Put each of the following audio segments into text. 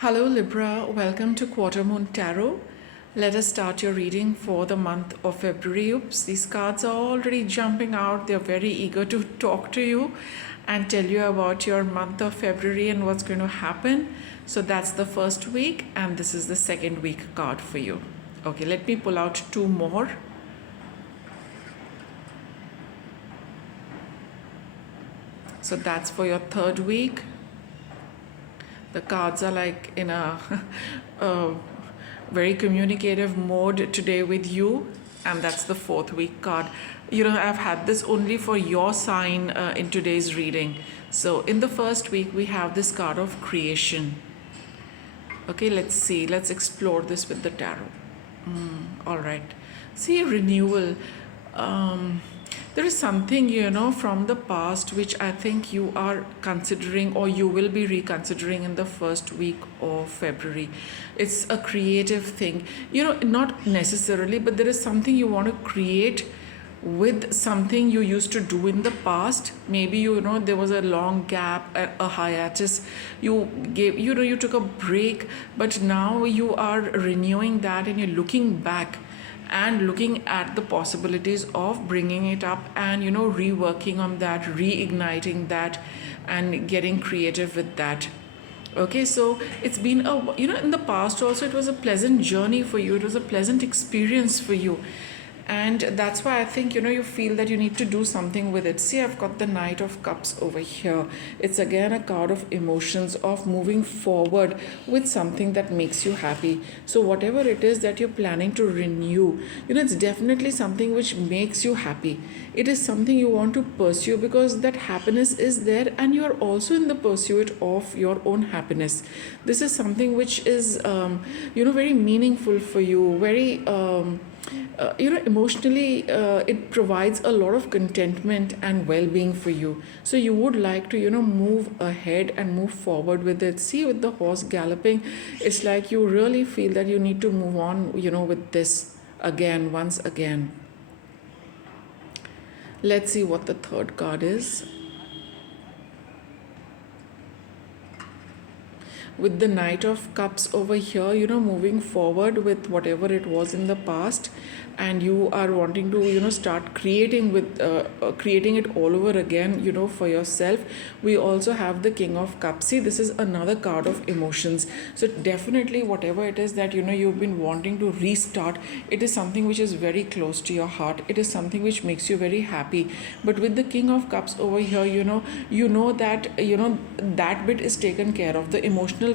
Hello Libra, welcome to Quarter Moon Tarot. Let us start your reading for the month of February. Oops, these cards are already jumping out. They're very eager to talk to you and tell you about your month of February and what's going to happen. So that's the first week and this is the second week card for you. Okay, let me pull out two more. So that's for your third week. The cards are like in a, a very communicative mode today with you, and that's the fourth week card. I've had this only for your sign in today's reading. So in the first week, we have this card of creation. Okay, let's see. Let's explore this with the tarot. All right. See, renewal. There is something, from the past which I think you are considering or you will be reconsidering in the first week of February. It's a creative thing, not necessarily, but there is something you want to create with something you used to do in the past. Maybe there was a long gap, a hiatus, you took a break, but now you are renewing that and you're looking back and looking at the possibilities of bringing it up and reworking on that, reigniting that and getting creative with that. Okay, so it's been in the past also it was a pleasant journey for you, it was a pleasant experience for you, and that's why I think you feel that you need to do something with it. See, I've got the Knight of Cups over here. It's again a card of emotions, of moving forward with something that makes you happy. So whatever it is that you're planning to renew, it's definitely something which makes you happy. It is something you want to pursue because that happiness is there and you're also in the pursuit of your own happiness. This is something which is very meaningful for you, very emotionally it provides a lot of contentment and well-being for you. So you would like to move ahead and move forward with it. See, with the horse galloping, it's like you really feel that you need to move on with this again, once again. Let's see what the third card is. With the Knight of Cups over here, moving forward with whatever it was in the past, and you are wanting to start creating with creating it all over again for yourself. We also have the King of Cups. See, this is another card of emotions. So definitely whatever it is that you've been wanting to restart, it is something which is very close to your heart. It is something which makes you very happy. But with the King of Cups over here, that that bit is taken care of. The emotional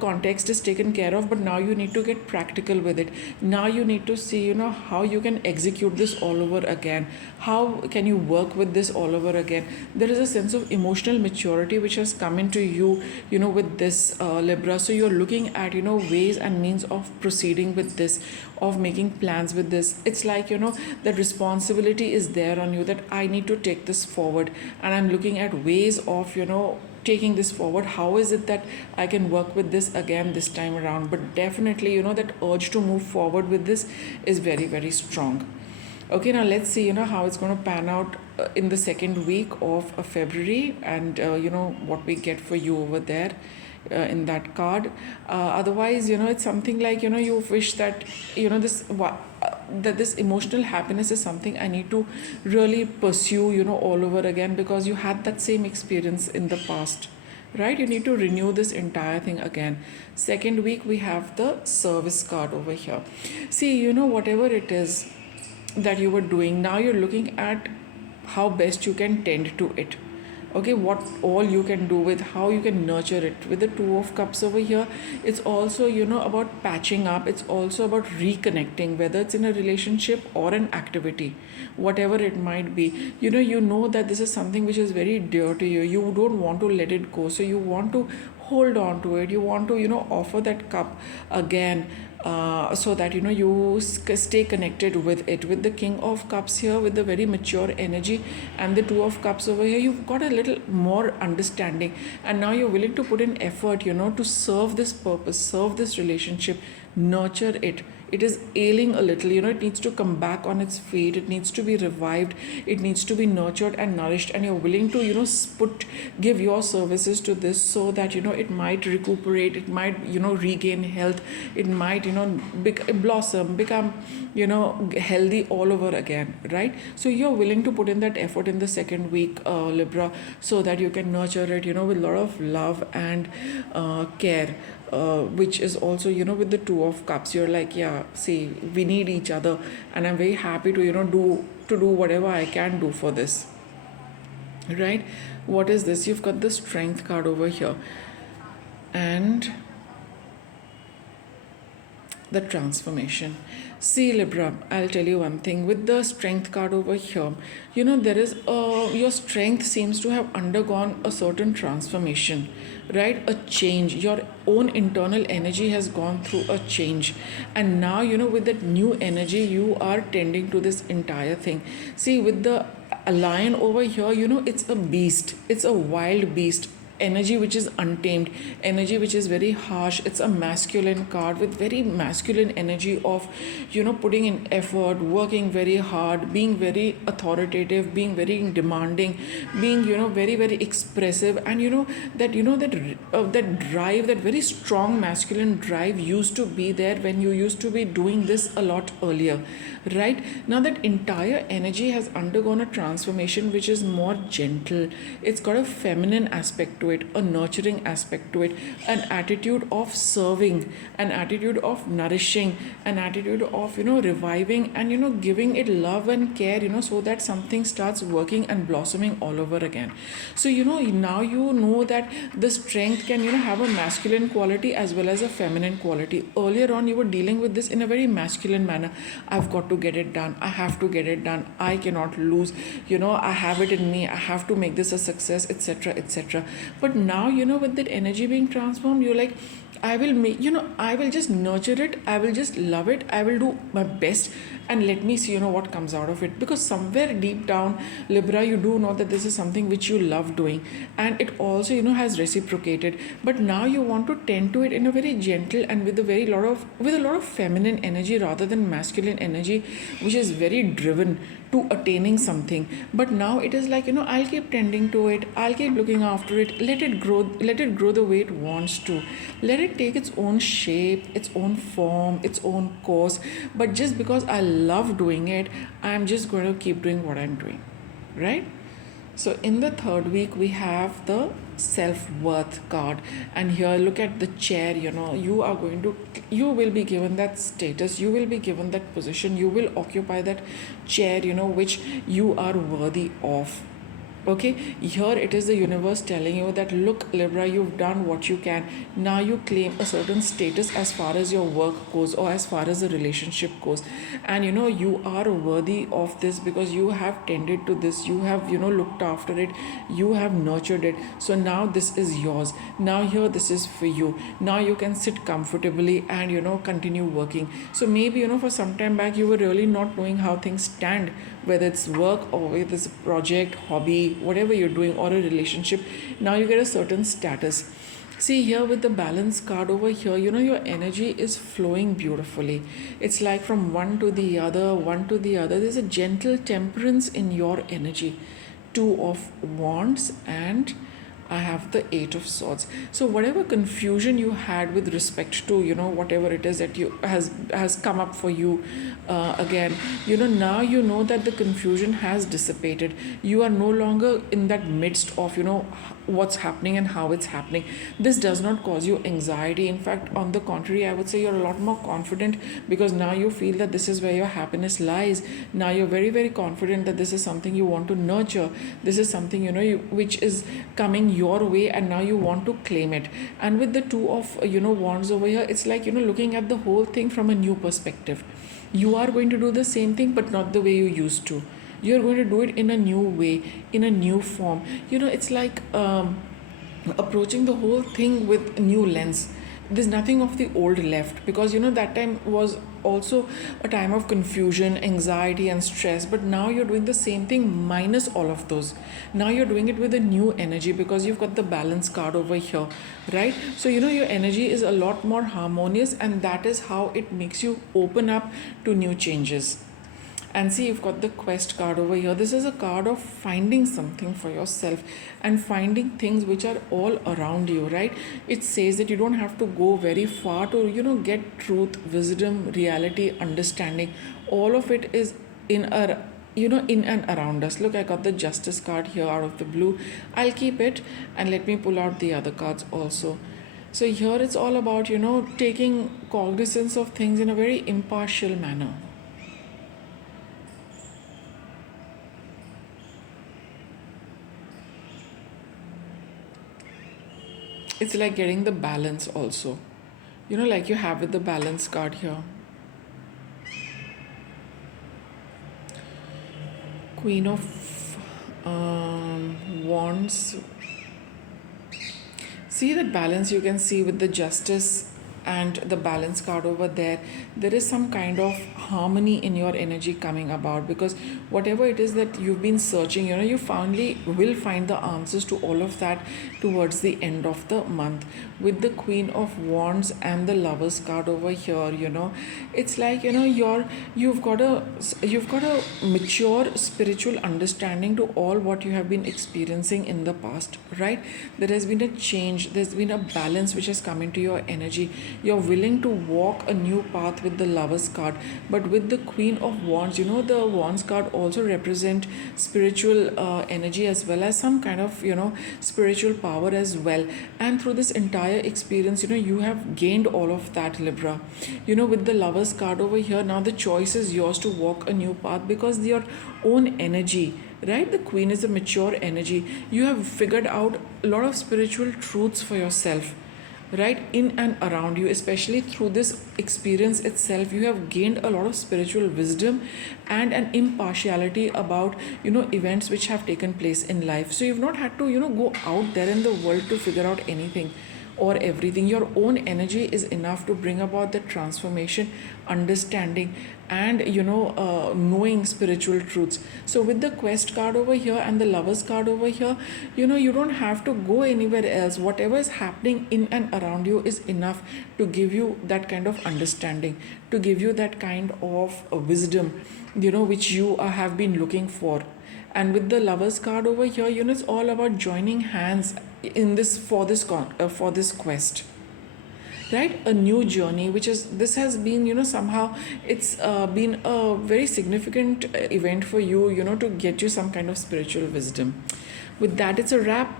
context is taken care of, but now you need to get practical with it. Now you need to see how you can execute this all over again. How can you work with this all over again? There is a sense of emotional maturity which has come into you with this Libra. So you're looking at ways and means of proceeding with this, of making plans with this. It's like the responsibility is there on you, that I need to take this forward, and I'm looking at ways of taking this forward. How is it that I can work with this again this time around? But definitely that urge to move forward with this is very, very strong. Okay, now let's see how it's going to pan out in the second week of February, and what we get for you over there in that card. Otherwise it's something like you wish that that this emotional happiness is something I need to really pursue all over again, because you had that same experience in the past, right? You need to renew this entire thing again. Second week, we have the Service card over here. See, whatever it is that you were doing, now you're looking at how best you can tend to it. Okay, what all you can do with, how you can nurture it. With the Two of Cups over here, it's also about patching up. It's also about reconnecting, whether it's in a relationship or an activity, whatever it might be. You know that this is something which is very dear to you. You don't want to let it go, so you want to hold on to it. You want to offer that cup again, so that you stay connected with it. With the King of Cups here, with the very mature energy, and the Two of Cups over here, you've got a little more understanding, and now you're willing to put in effort to serve this purpose, serve this relationship, nurture it. it is ailing a little, it needs to come back on its feet, it needs to be revived, it needs to be nurtured and nourished, and you're willing to give your services to this so that it might recuperate, it might regain health, it might blossom, become healthy all over again, right? So you're willing to put in that effort in the second week, Libra, so that you can nurture it with a lot of love and care, which is also with the Two of Cups. You're like, yeah, see, we need each other, and I'm very happy to do whatever I can do for this, right? What is this? You've got the Strength card over here, and the Transformation. See, Libra, I'll tell you one thing. With the Strength card over here, there is your strength seems to have undergone a certain transformation, right? A change. Your own internal energy has gone through a change, and now with that new energy, you are tending to this entire thing. See, with the lion over here, it's a beast. It's a wild beast, energy which is untamed, energy which is very harsh. It's a masculine card with very masculine energy of putting in effort, working very hard, being very authoritative, being very demanding, being very very expressive, and that drive, that very strong masculine drive used to be there when you used to be doing this a lot earlier, right? Now that entire energy has undergone a transformation which is more gentle. It's got a feminine aspect to it, a nurturing aspect to it, an attitude of serving, an attitude of nourishing, an attitude of reviving, and giving it love and care, so that something starts working and blossoming all over again. So now that the strength can have a masculine quality as well as a feminine quality. Earlier on you were dealing with this in a very masculine manner. I've got to get it done, I have to get it done, I cannot lose, I have it in me, I have to make this a success, etc., etc. But now with that energy being transformed, you're like, I will make, I will just nurture it, I will just love it, I will do my best, and let me see what comes out of it. Because somewhere deep down, Libra, you do know that this is something which you love doing, and it also has reciprocated. But now you want to tend to it in a very gentle and with a lot of feminine energy rather than masculine energy, which is very driven to attaining something. But now it is like, I'll keep tending to it, I'll keep looking after it, let it grow the way it wants to, let it take its own shape, its own form, its own course. But just because I love doing it, I'm just going to keep doing what I'm doing, right? So in the third week, we have the self-worth card, and here look at the chair. You will be given that status, you will be given that position, you will occupy that chair which you are worthy of. Okay, here it is the universe telling you that, look, Libra, you've done what you can. Now you claim a certain status as far as your work goes, or as far as the relationship goes, and you are worthy of this because you have tended to this, you have looked after it, you have nurtured it. So now this is yours. Now here this is for you. Now you can sit comfortably and continue working. So maybe for some time back you were really not knowing how things stand, whether it's work or whether it's a project, hobby, whatever you're doing, or a relationship. Now you get a certain status. See, here with the balance card over here, your energy is flowing beautifully. It's like from one to the other, one to the other. There's a gentle temperance in your energy. Two of Wands, and I have the Eight of Swords. So whatever confusion you had with respect to whatever it is that has come up for you, again, now that the confusion has dissipated. You are no longer in that midst of what's happening and how it's happening. This does not cause you anxiety. In fact, on the contrary, I would say you're a lot more confident, because now you feel that this is where your happiness lies. Now you're very very confident that this is something you want to nurture. This is something which is coming your way, and now you want to claim it. And with the Two of Wands over here, it's like looking at the whole thing from a new perspective. You are going to do the same thing, but not the way you used to. You're going to do it in a new way, in a new form. It's like approaching the whole thing with a new lens. there's nothing of the old left, because that time was also a time of confusion, anxiety and stress, but now you're doing the same thing minus all of those. Now you're doing it with a new energy, because you've got the balance card over here, right? So your energy is a lot more harmonious, and that is how it makes you open up to new changes. And see, you've got the quest card over here. This is a card of finding something for yourself and finding things which are all around you, right? It says that you don't have to go very far to get truth, wisdom, reality, understanding. All of it is in a in and around us. Look, I got the justice card here out of the blue. I'll keep it, and let me pull out the other cards also. So here it's all about taking cognizance of things in a very impartial manner. It's like getting the balance also, like you have with the balance card here. Queen of Wands. See that balance you can see with the justice and the balance card over there. There is some kind of harmony in your energy coming about, because whatever it is that you've been searching, you finally will find the answers to all of that towards the end of the month. With the Queen of Wands and the Lovers card over here, it's like you've got a mature spiritual understanding to all what you have been experiencing in the past, right? There has been a change, there's been a balance which has come into your energy. You're willing to walk a new path with the Lovers card. But with the Queen of Wands, the Wands card also represent spiritual energy, as well as some kind of spiritual power as well. And through this entire experience, you have gained all of that, Libra. With the Lovers card over here, now the choice is yours to walk a new path, because your own energy, right? The Queen is a mature energy. You have figured out a lot of spiritual truths for yourself, right, in and around you. Especially through this experience itself, you have gained a lot of spiritual wisdom and an impartiality about events which have taken place in life. So you've not had to go out there in the world to figure out anything or everything. Your own energy is enough to bring about the transformation, understanding, and knowing spiritual truths. So with the Quest card over here and the Lovers card over here, you don't have to go anywhere else. Whatever is happening in and around you is enough to give you that kind of understanding, to give you that kind of wisdom which you have been looking for. And with the Lovers card over here, it's all about joining hands in this for this quest, right? A new journey, which is, this has been somehow it's been a very significant event for you to get you some kind of spiritual wisdom. With that, it's a wrap.